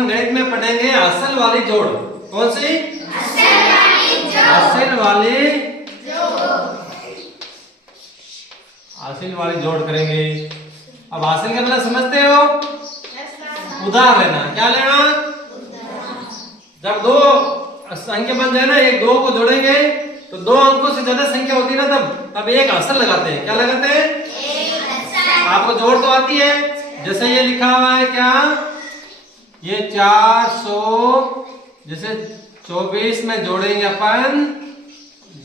अपन गणित में पढ़ेंगे असल वाली जोड़। कौन सी? असल वाली जोड़ करेंगे। अब हासिल का मतलब समझते हो? उधार लेना। क्या लेना? जब दो संख्या बन जाए ना, एक दो को जोड़ेंगे तो दो अंकों से ज्यादा संख्या होती है ना, तब एक हासिल लगाते हैं। क्या लगाते हैं? आपको जोड़ तो आती है। जैसे ये लिखा हुआ है क्या, ये 400, जैसे 24 में जोड़ेंगे अपन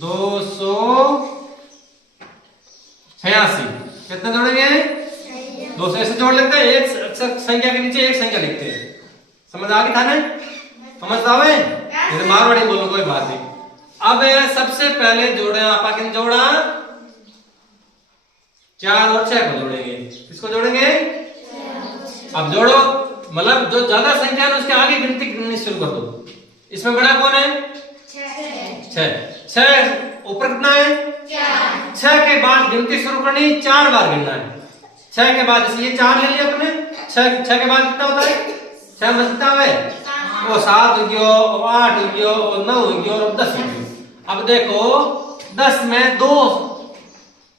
286। कितना जोड़ेंगे? 200 ऐसे जोड़ लेते हैं, एक संख्या के नीचे एक संख्या लिखते हैं। समझ आ गई था ना? समझ आवे? फिर मारवाड़ी बोलो, कोई बात नहीं। अब सबसे पहले जोड़े आपा किन जोड़ा? 4 और 6 को जोड़ेंगे। किसको जोड़ेंगे? अब जोड़ो, मतलब जो ज्यादा संख्या है उसके आगे गिनती गिननी शुरू कर दो। इसमें बड़ा कौन है? 6। ऊपर कितना है? 6 के बाद गिनती शुरू करनी, 4 बार गिनना है। 6 के बाद, इसलिए 4 ले लिया अपने। 6 के बाद कितना होता है? 6 में कितना है? वो 7 हो गया, 8 हो गया, 9 हो गया और 10 हो गया। अब देखो 10 में 2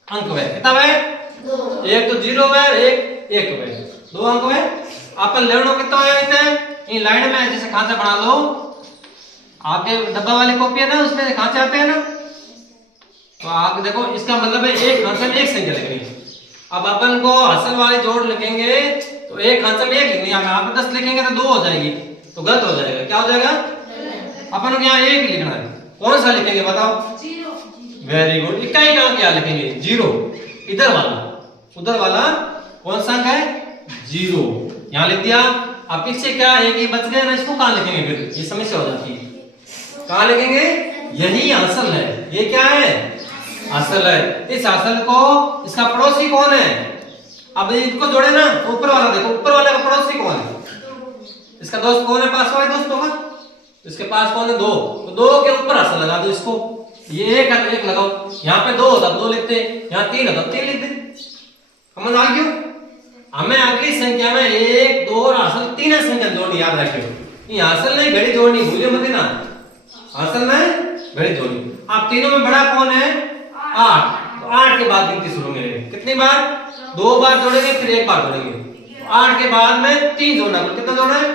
अंक है। कितना है? 2। एक तो 0 है, एक 1 है, 2 अंक है। अपन लेवनो कितना है? इन लाइन में जैसे खांचा बना लो, आपके डब्बा वाली कॉपी है ना, उसमें खांचे आते हैं ना, तो आप देखो इसका मतलब है एक खांचे में एक संख्या लिखनी है। अब अपन को असल वाली जोड़ लिखेंगे तो एक खांचे में एक लिखनी है। आप 10 लिखेंगे तो 2 हो जाएगी, तो गलत हो जाएगा। क्या हो जाएगा? अपन को यहाँ एक लिखना है। कौन सा लिखेंगे बताओ? 0। Very good. इकाई का क्या लिखेंगे? 0। इधर वाला, उधर वाला कौन सा है? 0। यहाँ लिख दिया। अब पीछे क्या है कि बच गया ना, इसको कहाँ लिखेंगे? फिर ये समस्या हो जाती है। कहाँ लिखेंगे? यही असल है। ये क्या है? असल है। इस असल को, इसका पड़ोसी कौन है? अब इसको जोड़े ना, तो ऊपर वाला देखो, ऊपर वाले का पड़ोसी कौन है? इसका दोस्त कौन है? पास वाले दोस्त होगा। इसके पास कौन है? 2। तो 2 के ऊपर असल लगा दो इसको। ये 1 है तो 1 लगाओ। यहाँ पे 2 होता 2 लिखते, यहाँ 3 होता 3 लिखते। समझ आ गई? हमें अगली संख्या में 1, 2 और असल 3 संख्या जोड़नी, याद रखियो। ये असल नहीं घड़ी जोड़नी, भूलिए मत ना। असल में घड़ी जोड़नी। अब तीनों में बड़ा कौन है? 8। तो 8 के बाद गिनती शुरू मिलेगी। कितनी बार? 2 बार जोड़ेंगे, फिर 1 बार जोड़ेंगे। 8 के बाद में 3 जोड़ना। कितना जोड़ना है?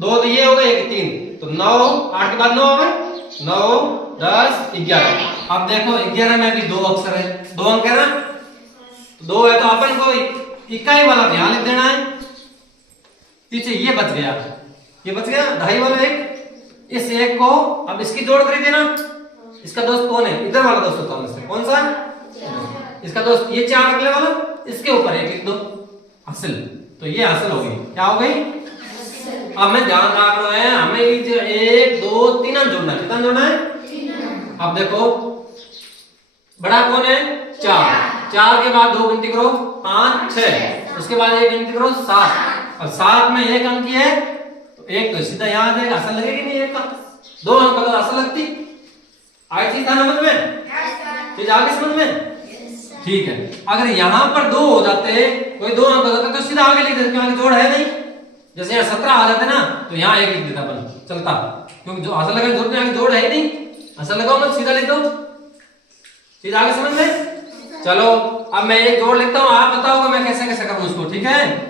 2 तो ये हो गए, 1 3, तो 9। 8 के बाद 9 हो गए, 9 10 11। अब देखो 11 में भी 2 अक्षर है, 2 अंक है ना, 2 है तो अपन को इकाई वाला ध्यान लिख देना है। पीछे ये बच गया, ये बच गया ढाई वाला 1। इस 1 को अब इसकी जोड़ कर देना। इसका दोस्त कौन है? इधर वाला दोस्त होता है। कौन सा? इसका दोस्त ये 4 अगले वाला, इसके ऊपर 1 लिख दो, असल। तो ये असल हो गई। क्या हो गई? अब हमें ध्यान रखना है, हमें 1 2 3 जोड़ना है। कितना जोड़ना है? 3। अब देखो बड़ा कौन है? 4। 4 के बाद 2 गिनती करो, 5 6, उसके बाद 1 गिनती करो 7। और 7 में 1 अंक है तो 1 तो सीधा यहाँ आ जाएगा। असल लगेगी नहीं 1 का, 2 अंक तो असल लगती। आई चीज था समझ में? चीज आगे समझ में? ठीक है। अगर यहाँ पर 2 हो जाते, कोई 2 अंक होता तो सीधा आगे लिख देते, क्योंकि जोड़ है नहीं। जैसे यहाँ 17 आ जाते ना, तो यहाँ 1 लिख देता अपन, चलता, क्योंकि जो असल लगा जोड़ने आगे जोड़ है ही नहीं। असल लगाओ मत, सीधा लिख दो। चीज आगे समझ में? चलो अब मैं एक जोड़ लिखता हूँ, आप बताओगे मैं कैसे कैसे करूँ उसको। ठीक है?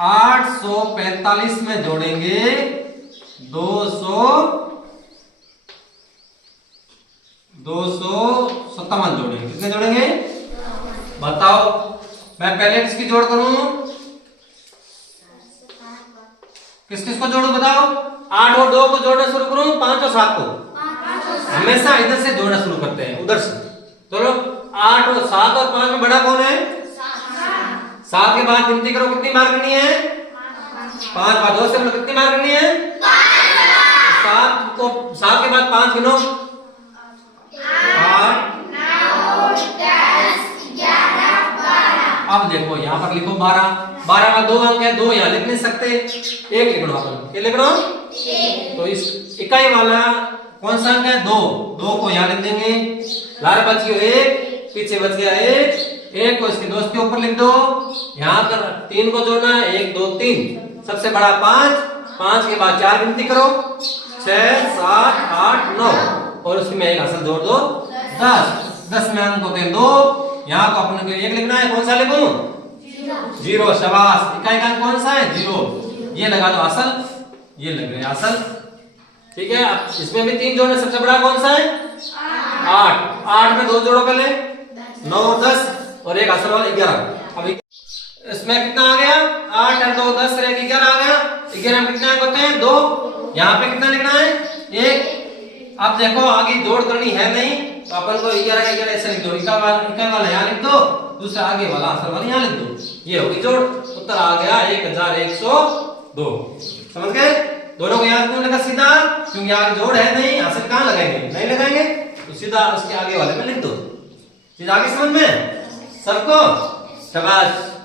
845 में जोड़ेंगे 257 जोड़ेंगे। कितने जोड़ेंगे? बताओ। मैं पहले किसकी जोड़ करूं? किस किस को जोड़ू बताओ? 8 और 2 को जोड़ना शुरू करूं, 5 और 7 को? हमेशा इधर से जोड़ना शुरू करते हैं, उधर से। चलो 8 और 7 और 5 में बड़ा कौन है? 7 के बाद गिनती करो, कितनी बार करनी है? 5 बार। 2 से कितनी बार करनी है? 7 को 7 के बाद 5 गिनो, 8 9 10 11 12। अब देखो यहाँ पर लिखो 12। 12 में 2 अंक है, 2 यहाँ लिख नहीं सकते, 1 लिखना अपन। क्या लिखना? 1। तो इस इकाई वाला कौन सा अंक है? 2। 2 को यहाँ लिख देंगे। लार बच गया 1, पीछे बच गया 1, 1 को इसके दोस्त के ऊपर लिख दो। यहाँ पर 3 को जोड़ना है, 1 2 3, सबसे बड़ा 5, 5 के बाद 4 गिनती करो, 6 7 8 9 और उसमें एक असल जोड़ दो 10। 10 में अंक होते हैं 2, यहाँ को अपन को 1 लिखना है, कौन सा लिखूं? 0। शाबाश, इकाई का कौन सा है? 0। ये लगा दो असल, ये लग रहे असल, ठीक है। अब इसमें भी 3 जोड़ने, सबसे बड़ा कौन सा है? 8। 8 में 2 जोड़ो पहले, 9 10 और एक असल वाला 11। अब इसमें कितना आ गया? 8 और 2 10 और 1 11 आ गया। 11 में कितना होते हैं? 2। यहाँ पे कितना लिखना है? 1। अब देखो आगे जोड़ करनी है नहीं, तो अपन को 11 का 11 ऐसे लिख दो, इकाई वाला यहाँ लिख दो, दूसरा आगे वाला असल वाला यहाँ लिख दो, ये होगी जोड़। उत्तर आ गया 1102। समझ गए? दोनों को याद क्यों लगा? सीधा, क्योंकि आगे जोड़ है नहीं, असल कहाँ लगाएंगे? नहीं लगाएंगे, तो सीधा उसके आगे वाले में लिख दो। सीधा आगे समझ में सबको? शाबाश।